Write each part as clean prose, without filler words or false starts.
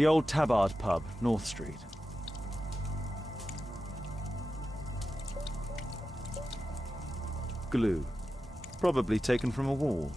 The old Tabard pub, North Street. Glue. Probably taken from a wall.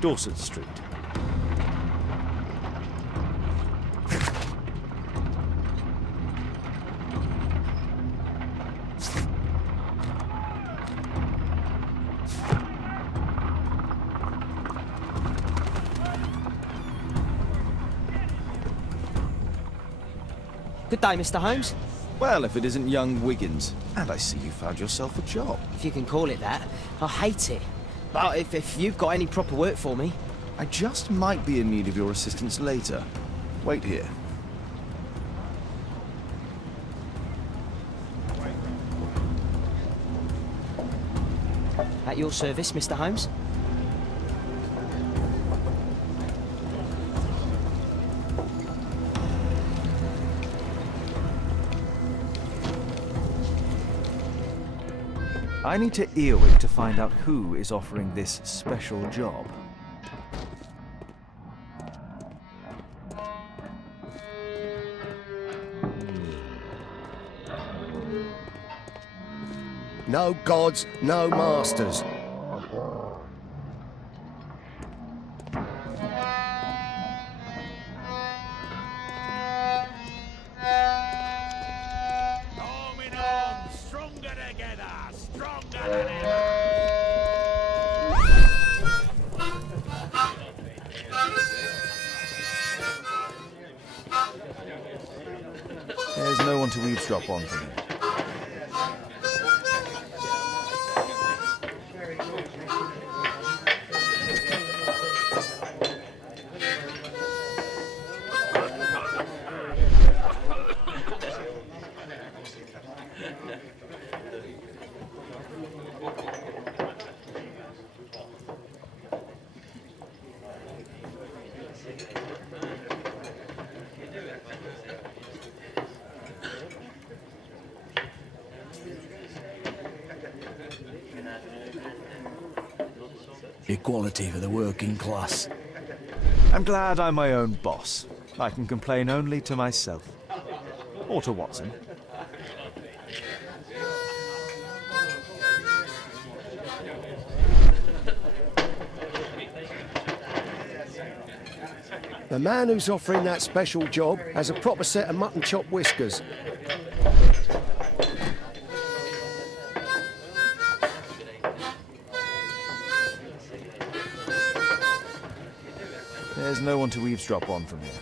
Dorset Street. Good day, Mr. Holmes. Well, if it isn't young Wiggins. And I see you found yourself a job. If you can call it that. I hate it. But if you've got any proper work for me... I just might be in need of your assistance later. Wait here. At your service, Mr. Holmes. I need to earwig to find out who is offering this special job. No gods, no masters. There's no one to eavesdrop on from here. Equality for the working class. I'm glad I'm my own boss. I can complain only to myself. Or to Watson. The man who's offering that special job has a proper set of mutton chop whiskers. There's no one to eavesdrop on from here.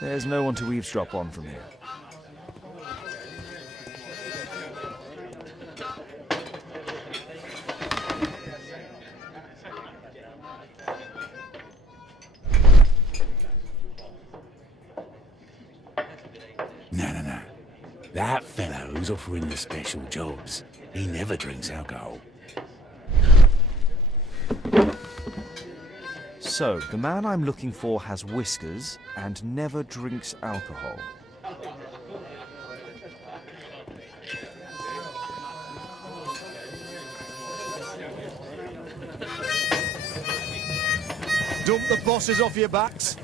There's no one to eavesdrop on from here. No. That fellow who's offering the special jobs, he never drinks alcohol. So, the man I'm looking for has whiskers and never drinks alcohol. Dump the bosses off your backs.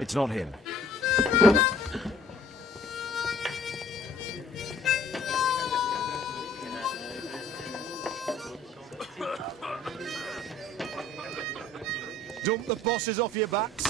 It's not him. Dump the bosses off your backs.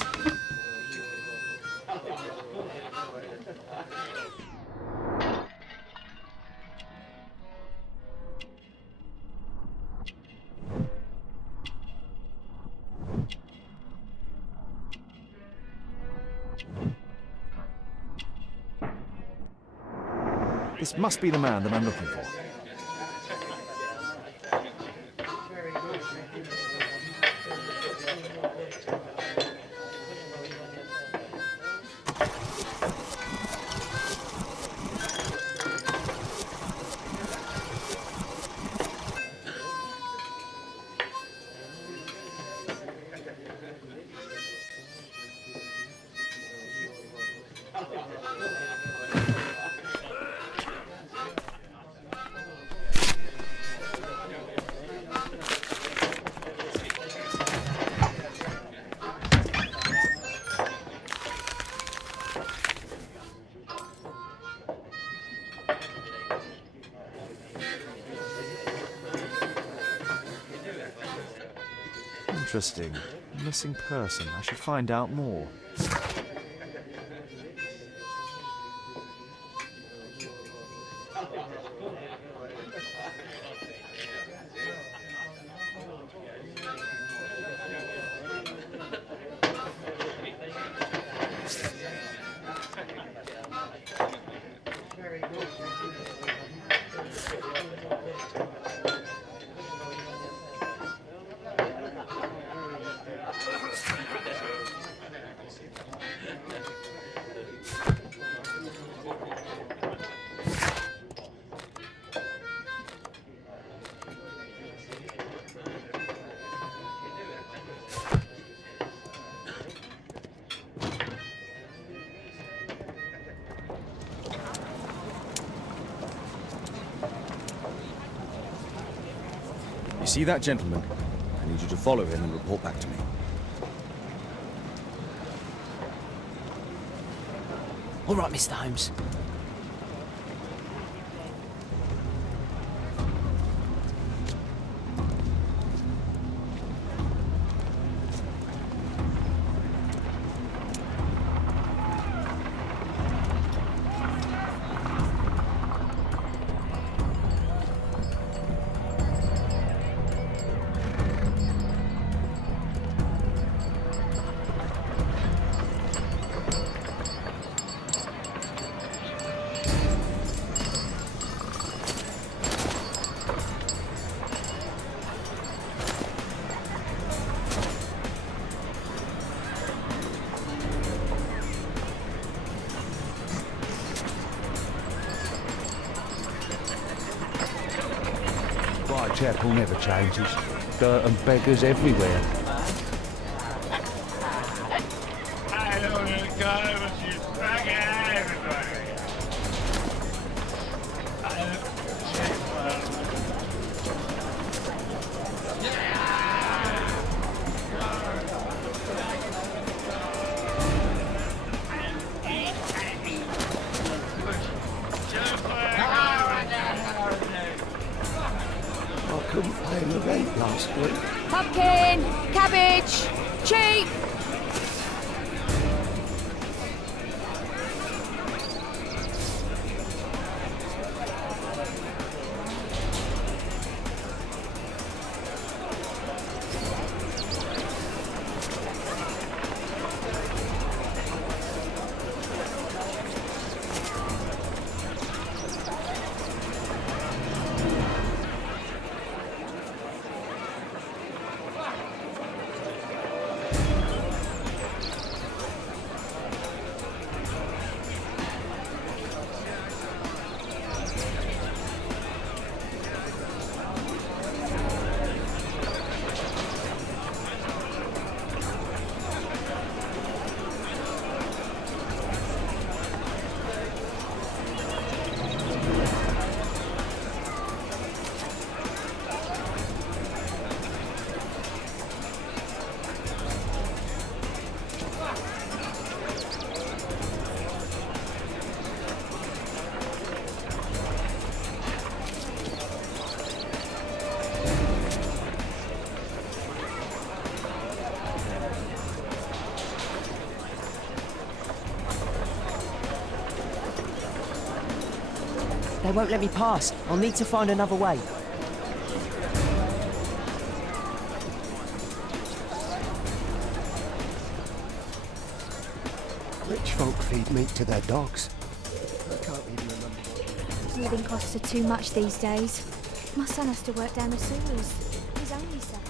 This must be the man that I'm looking for. Interesting. Missing person. I should find out more. You see that gentleman? I need you to follow him and report back to me. All right, Mr. Holmes. Whitechapel never changes. Dirt and beggars everywhere. I couldn't pay the rent last week. Pumpkin, cabbage, cheap. They won't let me pass. I'll need to find another way. Rich folk feed meat to their dogs. I can't even remember. Living costs are too much these days. My son has to work down the sewers. He's only 7.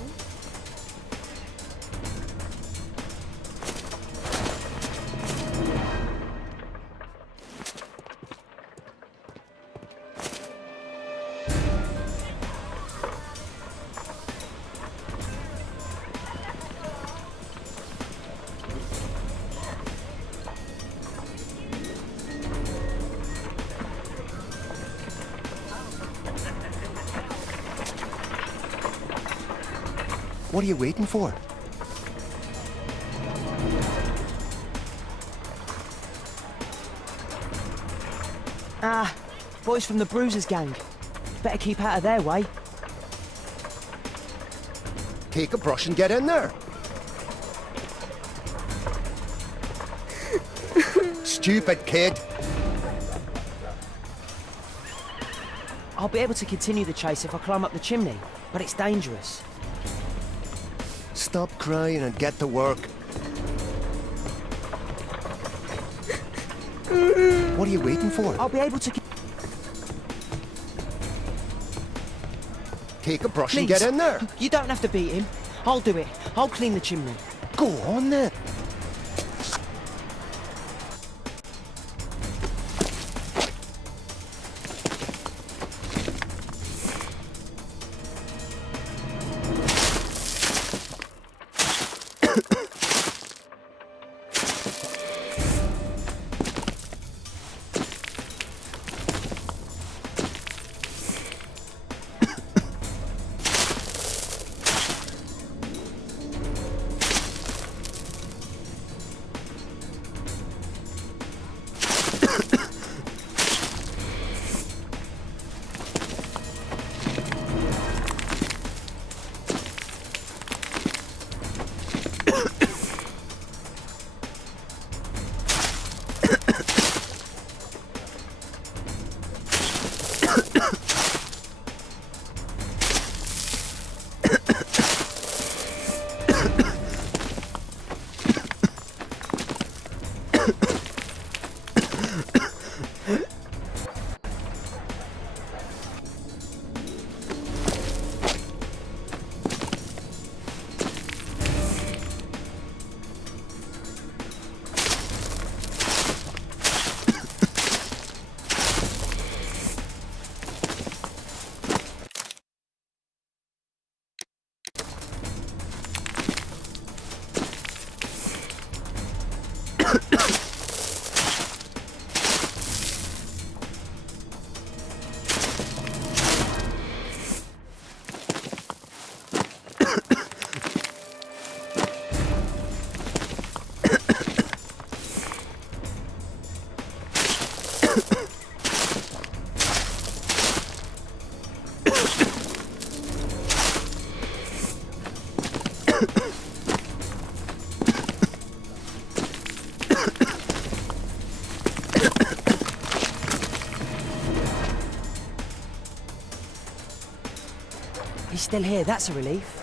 What are you waiting for? Ah, boys from the Bruisers gang. Better keep out of their way. Take a brush and get in there. Stupid kid. I'll be able to continue the chase if I climb up the chimney, but it's dangerous. Stop crying and get to work. What are you waiting for? I'll be able to... Take a brush and Please, get in there. you don't have to beat him. I'll do it. I'll clean the chimney. Go on then. He's still here, that's a relief.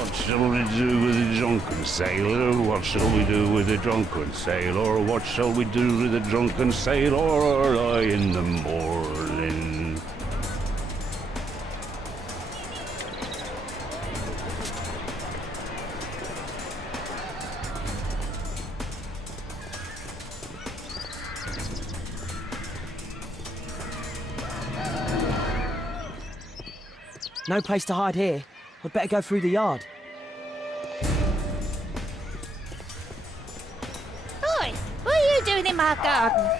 What shall we do with the drunken sailor? What shall we do with the drunken sailor? What shall we do with the drunken sailor early in the morning? No place to hide here. I'd better go through the yard. Oi! What are you doing in my garden?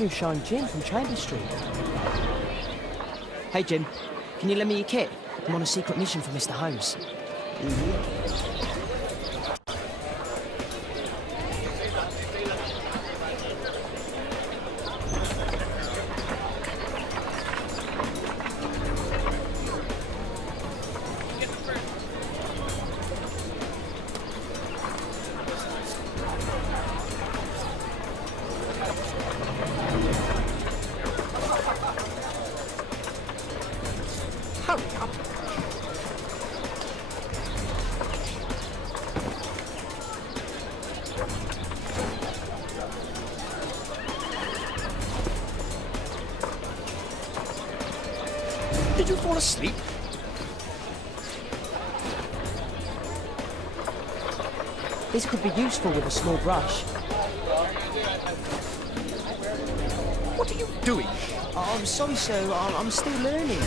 Shoeshine Jim from Chamber Street. Hey Jim, can you lend me your kit? I'm on a secret mission for Mr. Holmes. Did you fall asleep? This could be useful with a small brush. What are you doing? Oh, I'm sorry, sir. I'm still learning.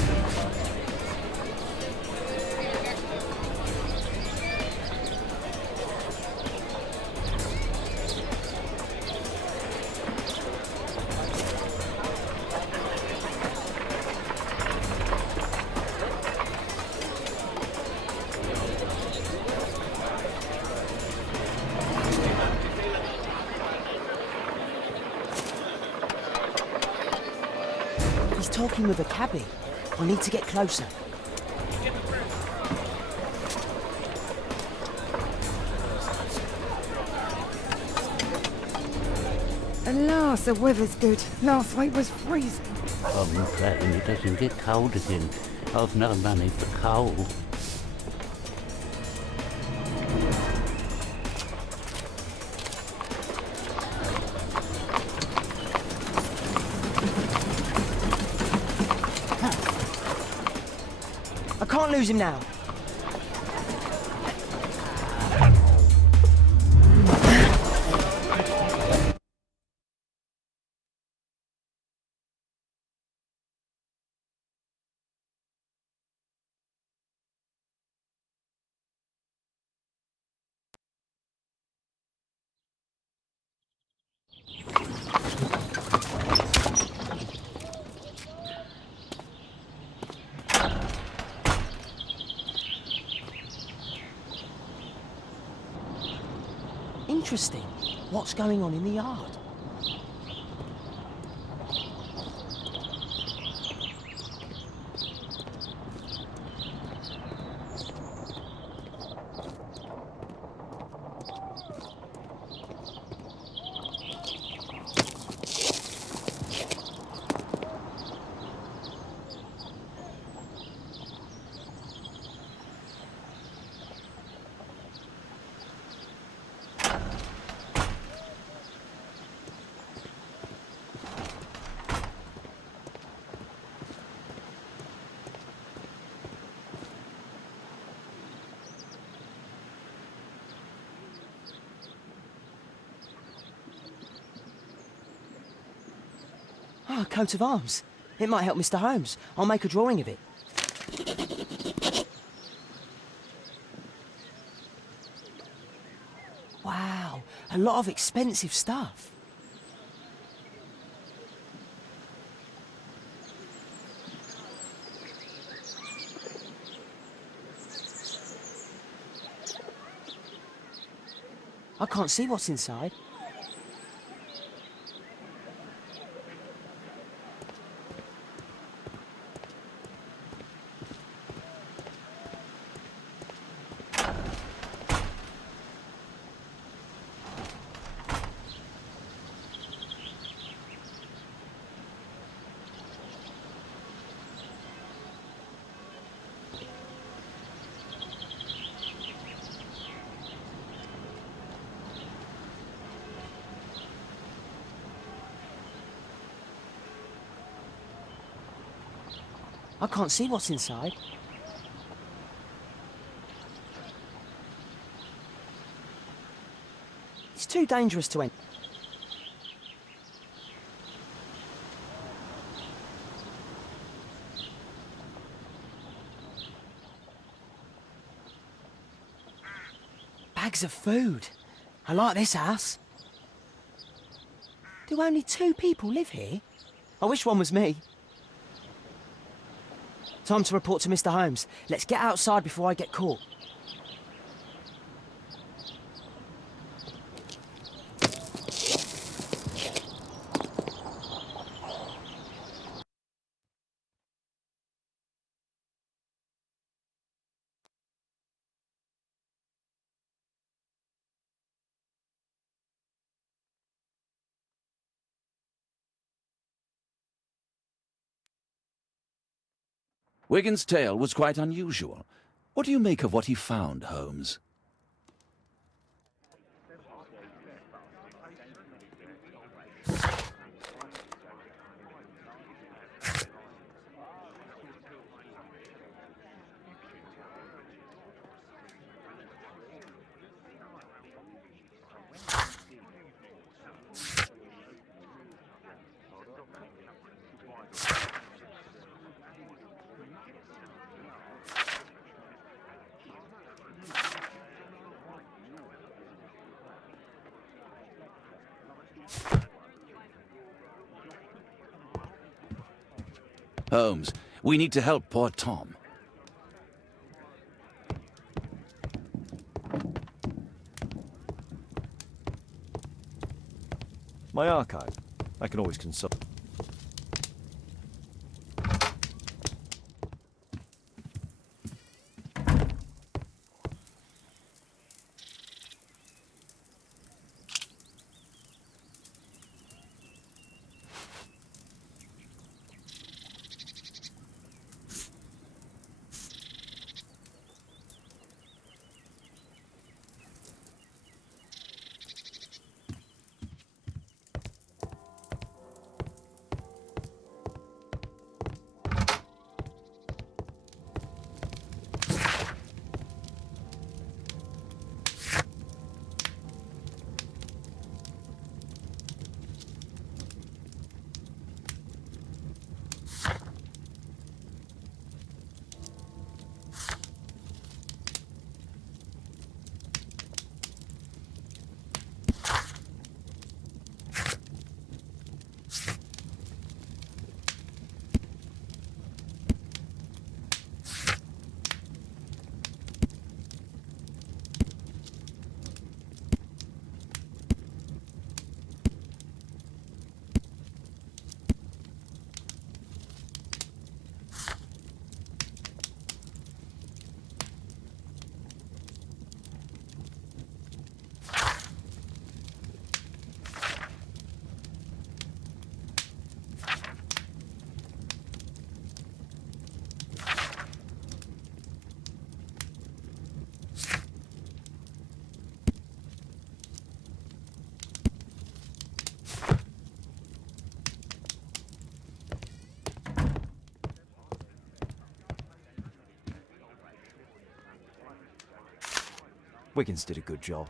He's talking with a cabbie. I need to get closer. Alas, the weather's good. Last week was freezing. I'm praying it doesn't get cold again. I've no money for coal. I can't lose him now. Interesting. What's going on in the yard? A coat of arms. It might help Mr. Holmes. I'll make a drawing of it. Wow, a lot of expensive stuff. I can't see what's inside. I can't see what's inside. It's too dangerous to enter. Bags of food. I like this house. Do only 2 people live here? I wish one was me. Time to report to Mr. Holmes. Let's get outside before I get caught. Wigan's tale was quite unusual. What do you make of what he found, Holmes? Holmes, we need to help poor Tom. My archive. I can always consult. Wiggins did a good job.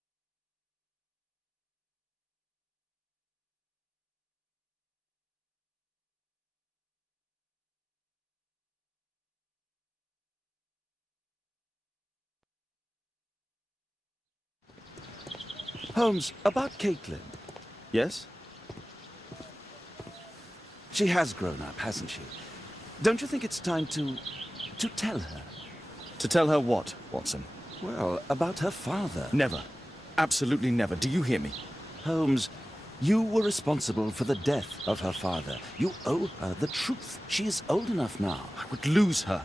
Holmes, about Caitlin. Yes? She has grown up, hasn't she? Don't you think it's time to tell her? To tell her what, Watson? Well, about her father. Never. Absolutely never. Do you hear me? Holmes, you were responsible for the death of her father. You owe her the truth. She is old enough now. I would lose her.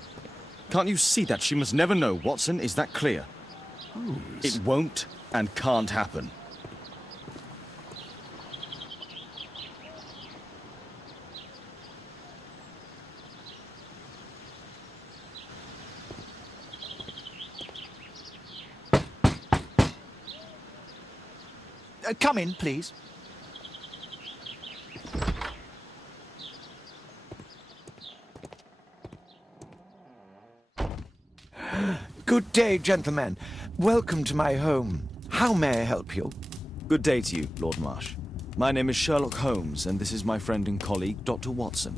Can't you see that? She must never know, Watson. Is that clear? Holmes. It won't and can't happen. Come in, please. Good day, gentlemen. Welcome to my home. How may I help you? Good day to you, Lord Marsh. My name is Sherlock Holmes, and this is my friend and colleague, Dr. Watson.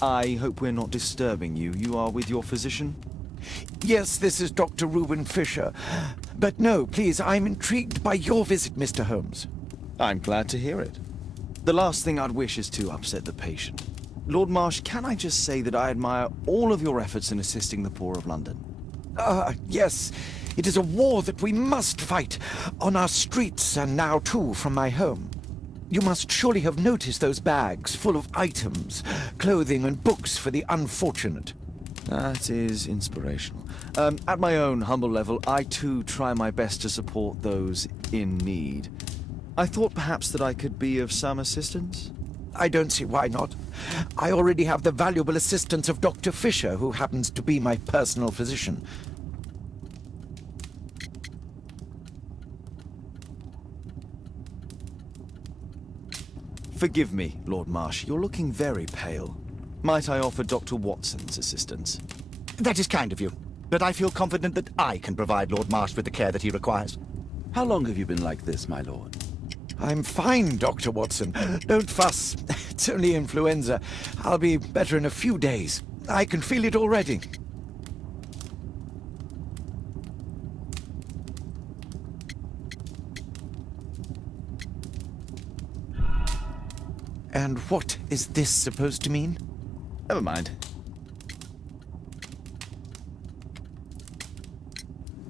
I hope we're not disturbing you. You are with your physician? Yes, this is Dr. Reuben Fisher. But no, please, I'm intrigued by your visit, Mr. Holmes. I'm glad to hear it. The last thing I'd wish is to upset the patient. Lord Marsh, can I just say that I admire all of your efforts in assisting the poor of London? Yes. It is a war that we must fight, on our streets and now too from my home. You must surely have noticed those bags full of items, clothing and books for the unfortunate. That is inspirational. At my own humble level, I too try my best to support those in need. I thought perhaps that I could be of some assistance. I don't see why not. I already have the valuable assistance of Dr. Fisher, who happens to be my personal physician. Forgive me, Lord Marsh. You're looking very pale. Might I offer Dr. Watson's assistance? That is kind of you, but I feel confident that I can provide Lord Marsh with the care that he requires. How long have you been like this, my lord? I'm fine, Dr. Watson. Don't fuss. It's only influenza. I'll be better in a few days. I can feel it already. And what is this supposed to mean? Never mind.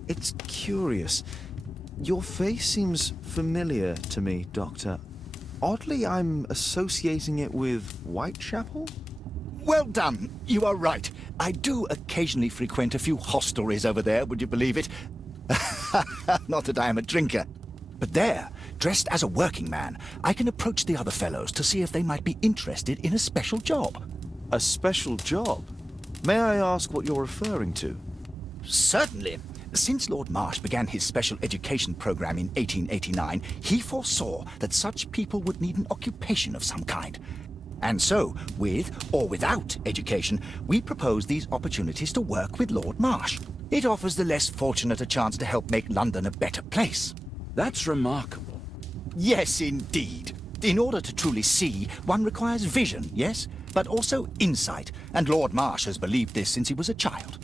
It's curious. Your face seems familiar to me, Doctor. Oddly, I'm associating it with Whitechapel? Well done. You are right. I do occasionally frequent a few hostelries over there, would you believe it? Not that I am a drinker. But there, dressed as a working man, I can approach the other fellows to see if they might be interested in a special job. A special job? May I ask what you're referring to? Certainly. Since Lord Marsh began his special education program in 1889, he foresaw that such people would need an occupation of some kind. And so, with or without education, we propose these opportunities to work with Lord Marsh. It offers the less fortunate a chance to help make London a better place. That's remarkable. Yes, indeed. In order to truly see, one requires vision, yes? But also insight. And Lord Marsh has believed this since he was a child.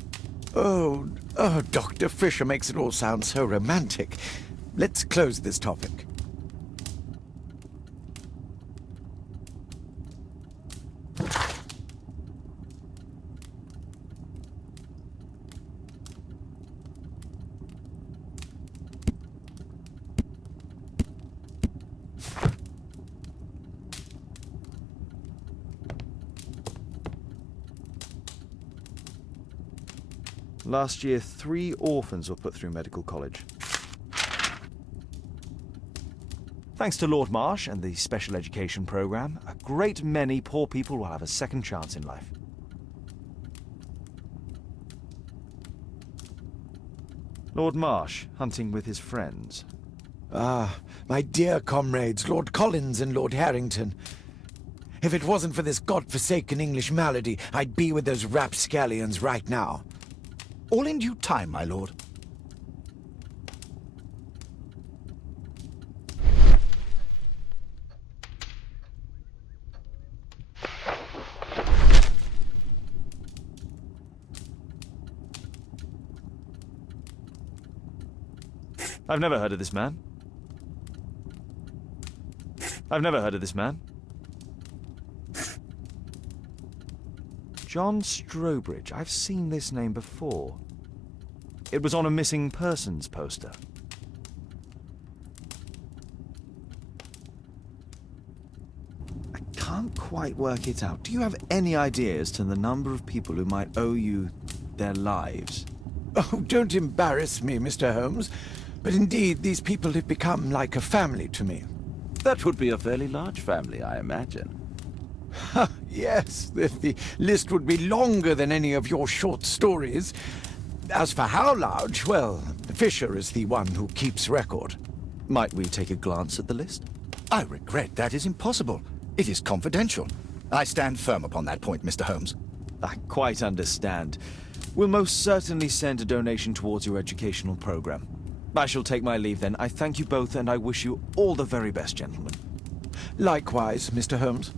Oh, Dr. Fisher makes it all sound so romantic. Let's close this topic. Last year, 3 orphans were put through medical college. Thanks to Lord Marsh and the special education program, a great many poor people will have a second chance in life. Lord Marsh, hunting with his friends. Ah, my dear comrades, Lord Collins and Lord Harrington. If it wasn't for this godforsaken English malady, I'd be with those rapscallions right now. All in due time, my lord. I've never heard of this man. I've never heard of this man. John Strobridge. I've seen this name before. It was on a missing persons poster. I can't quite work it out. Do you have any idea as to the number of people who might owe you their lives? Oh, don't embarrass me, Mr. Holmes. But indeed, these people have become like a family to me. That would be a fairly large family, I imagine. Yes, the list would be longer than any of your short stories. As for how large, well, Fisher is the one who keeps record. Might we take a glance at the list? I regret that is impossible. It is confidential. I stand firm upon that point, Mr. Holmes. I quite understand. We'll most certainly send a donation towards your educational program. I shall take my leave then. I thank you both, and I wish you all the very best, gentlemen. Likewise, Mr. Holmes.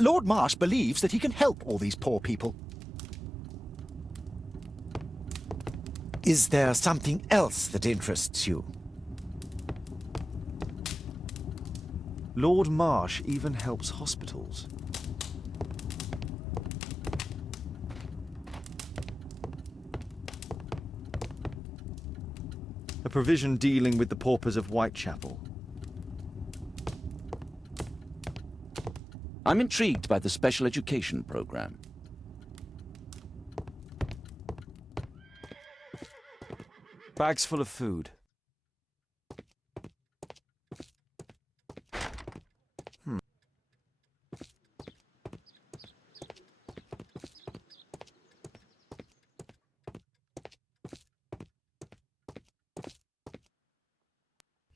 Lord Marsh believes that he can help all these poor people. Is there something else that interests you? Lord Marsh even helps hospitals. A provision dealing with the paupers of Whitechapel. I'm intrigued by the special education program. Bags full of food.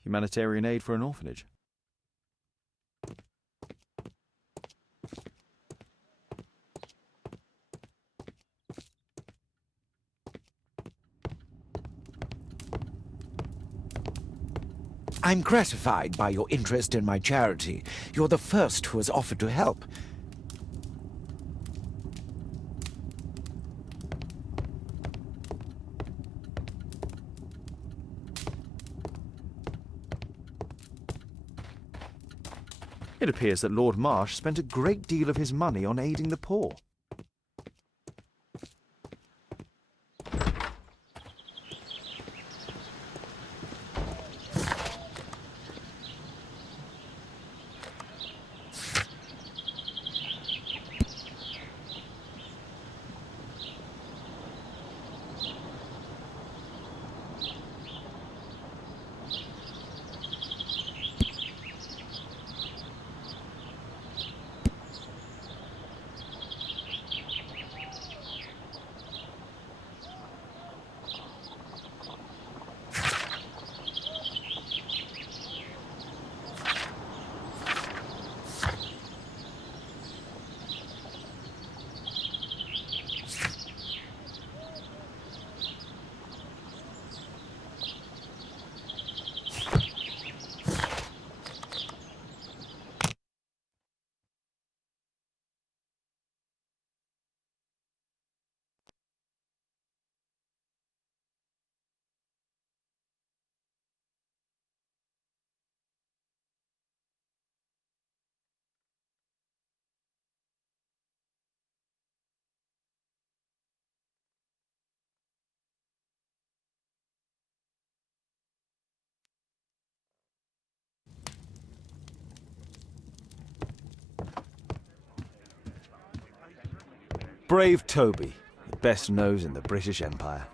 Humanitarian aid for an orphanage. I'm gratified by your interest in my charity. You're the first who has offered to help. It appears that Lord Marsh spent a great deal of his money on aiding the poor. Brave Toby, the best nose in the British Empire.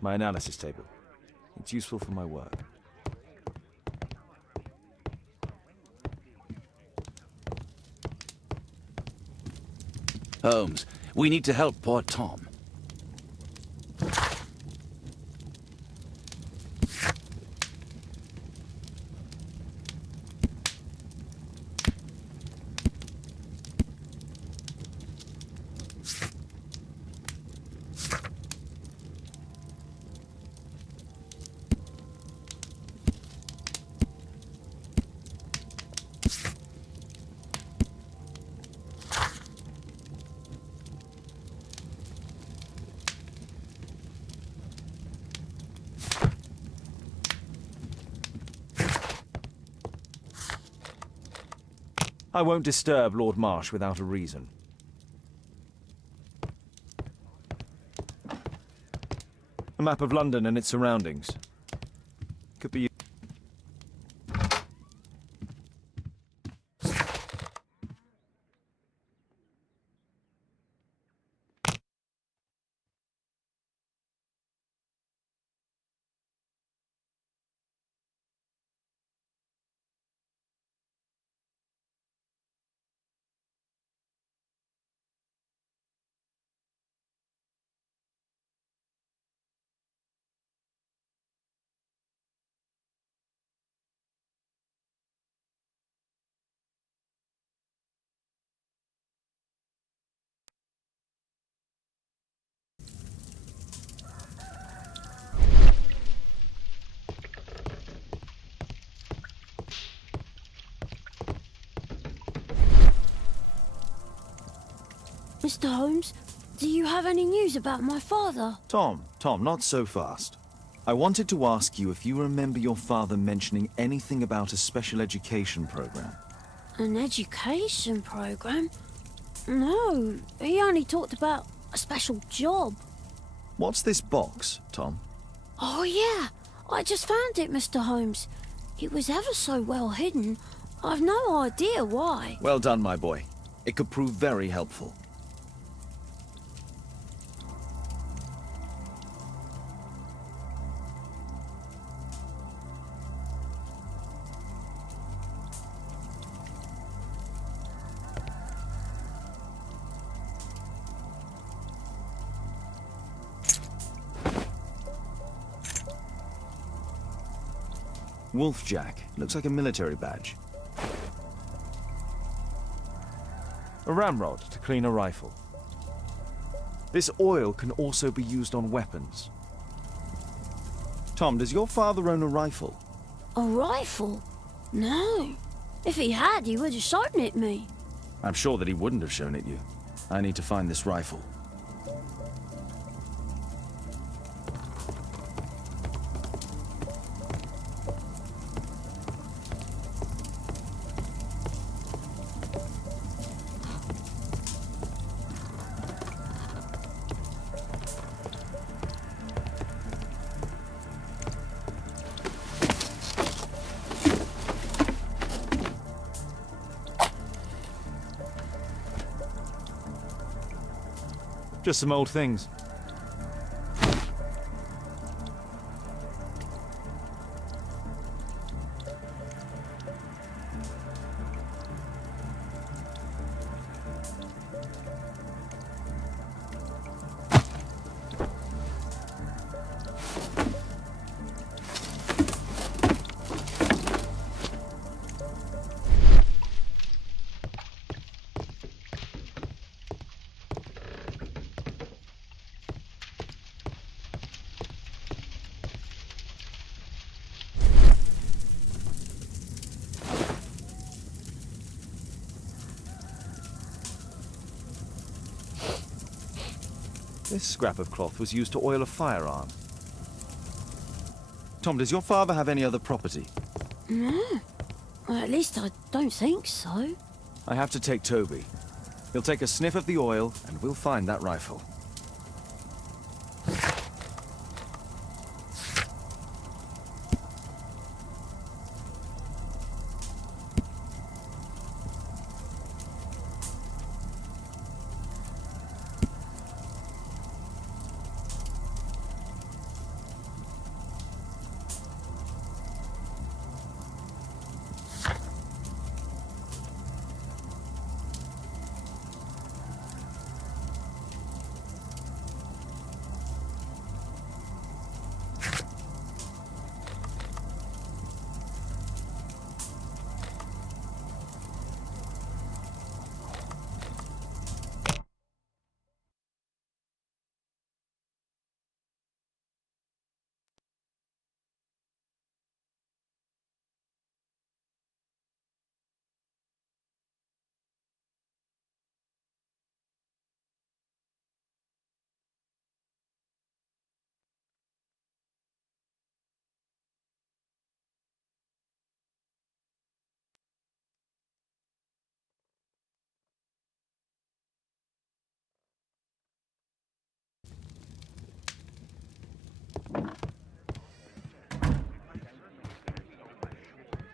My analysis table. It's useful for my work. Holmes, we need to help poor Tom. I won't disturb Lord Marsh without a reason. A map of London and its surroundings. Could be Mr. Holmes, do you have any news about my father? Tom, not so fast. I wanted to ask you if you remember your father mentioning anything about a special education program. An education program? No, he only talked about a special job. What's this box, Tom? Oh yeah, I just found it, Mr. Holmes. It was ever so well hidden. I've no idea why. Well done, my boy. It could prove very helpful. Wolfjack. Looks like a military badge. A ramrod to clean a rifle. This oil can also be used on weapons. Tom, does your father own a rifle? A rifle? No. If he had, he would have shown it me. I'm sure that he wouldn't have shown it you. I need to find this rifle. Just some old things. This scrap of cloth was used to oil a firearm. Tom, does your father have any other property? No. Well, at least I don't think so. I have to take Toby. He'll take a sniff of the oil, and we'll find that rifle.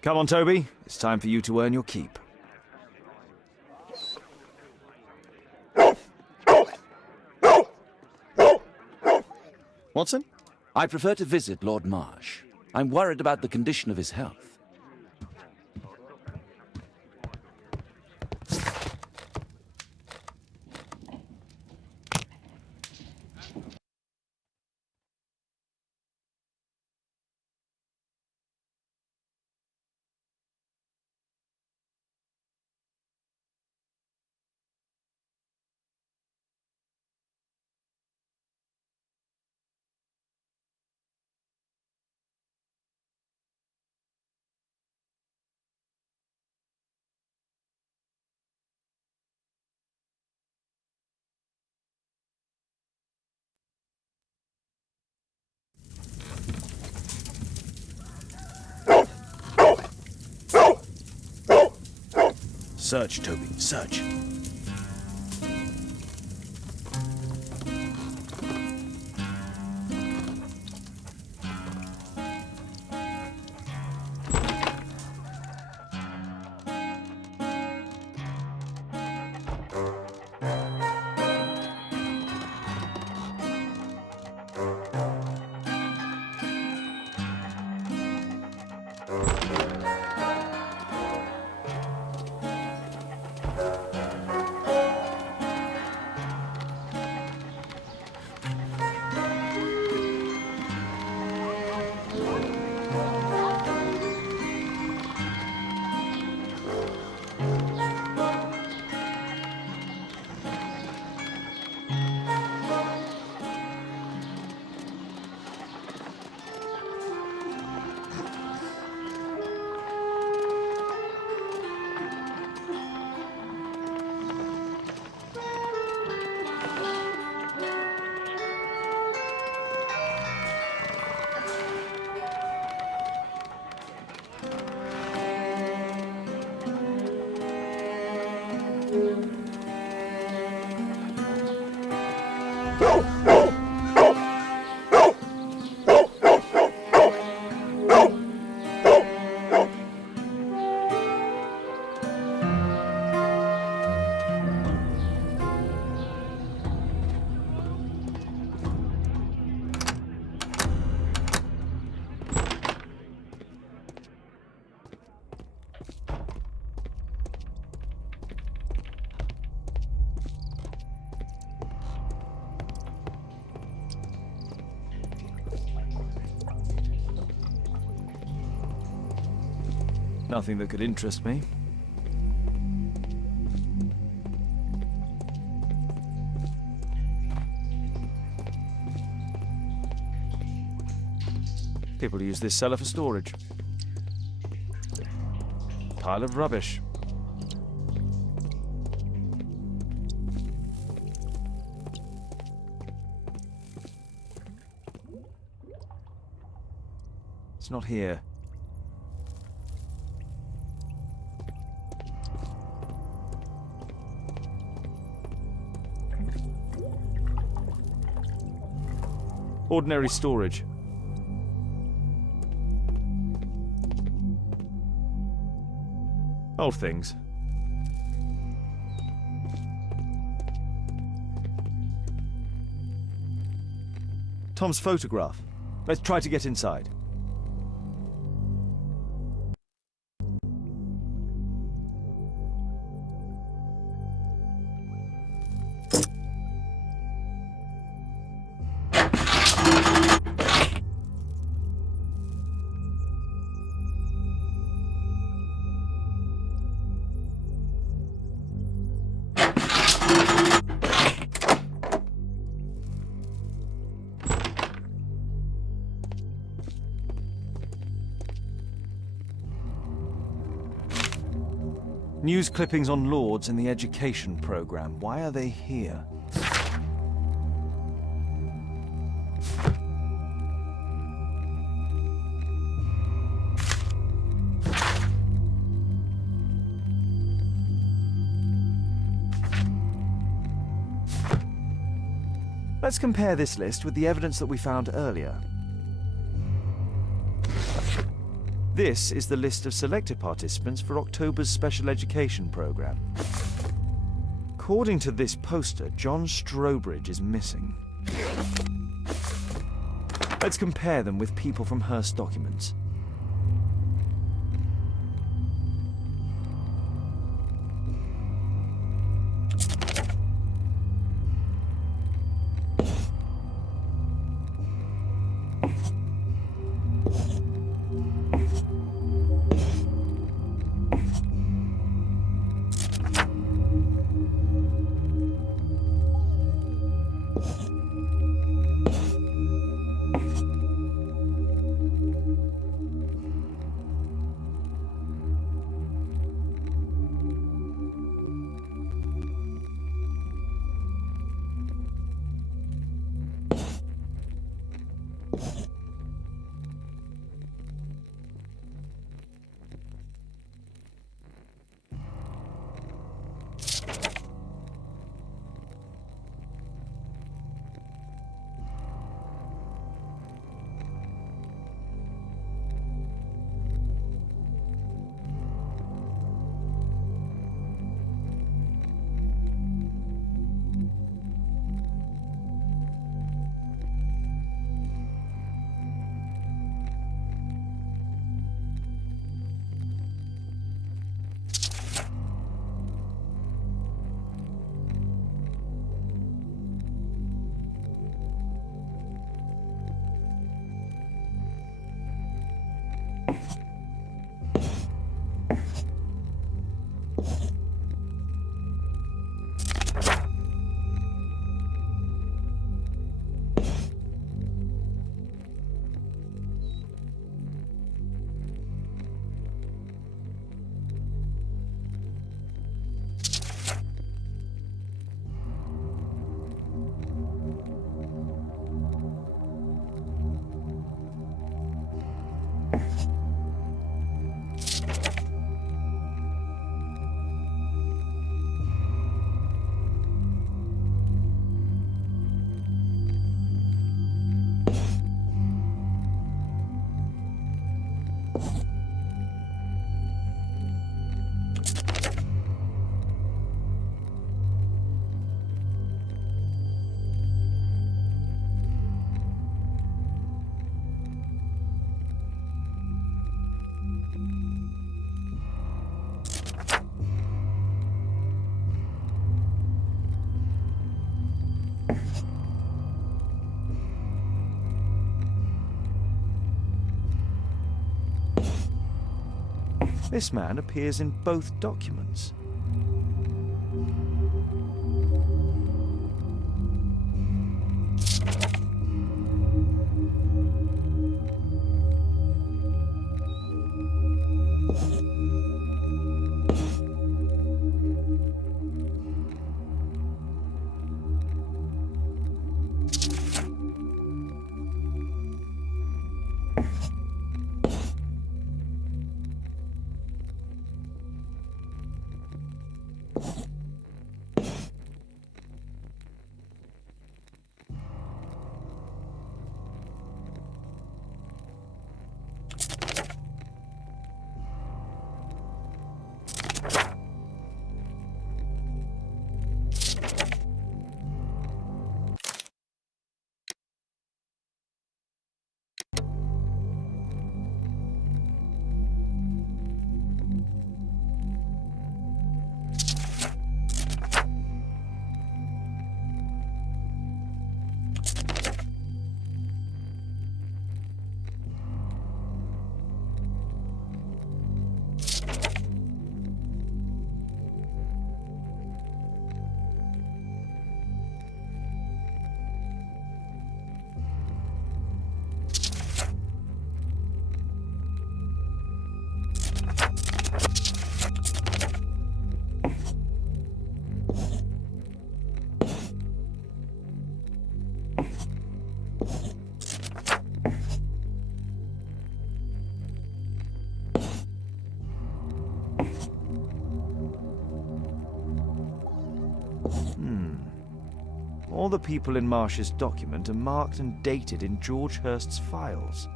Come on, Toby. It's time for you to earn your keep. Watson? I prefer to visit Lord Marsh. I'm worried about the condition of his health. Search, Toby, search. Nothing that could interest me. People use this cellar for storage. Pile of rubbish. It's not here. Ordinary storage. Old things. Tom's photograph. Let's try to get inside. News clippings on Lords in the education program. Why are they here? Let's compare this list with the evidence that we found earlier. This is the list of selected participants for October's special education program. According to this poster, John Strobridge is missing. Let's compare them with people from Hearst documents. This man appears in both documents. All the people in Marsh's document are marked and dated in George Hurst's files.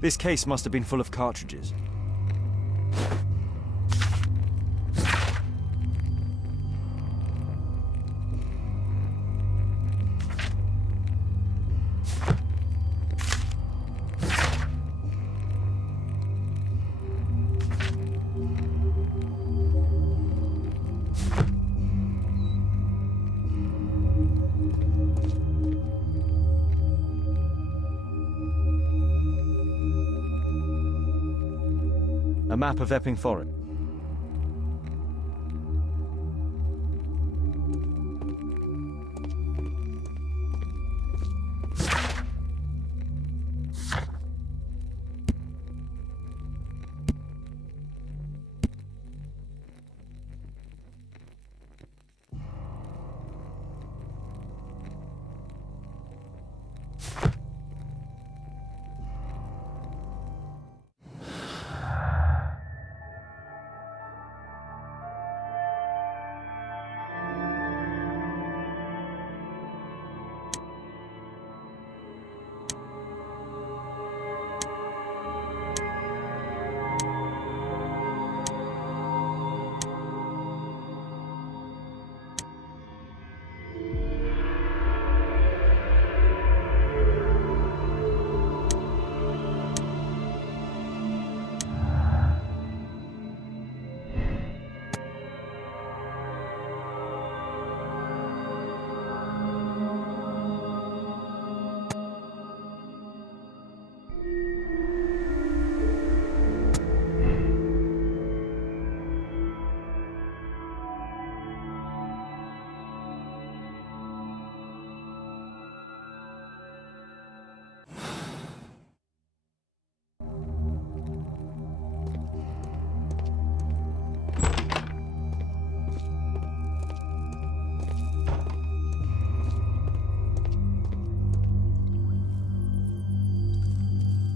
This case must have been full of cartridges. A map of Epping Forest.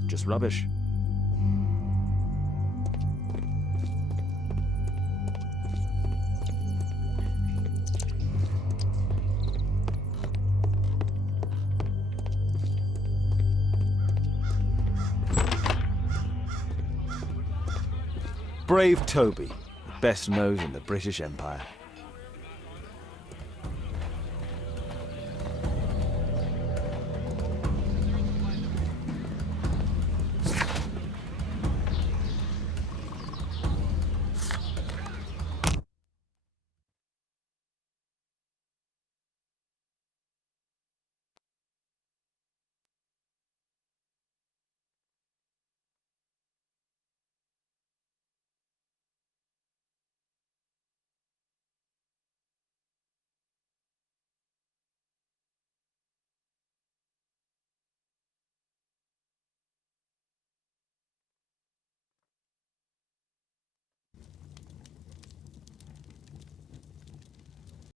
Just rubbish. Brave Toby. best nose in the British Empire.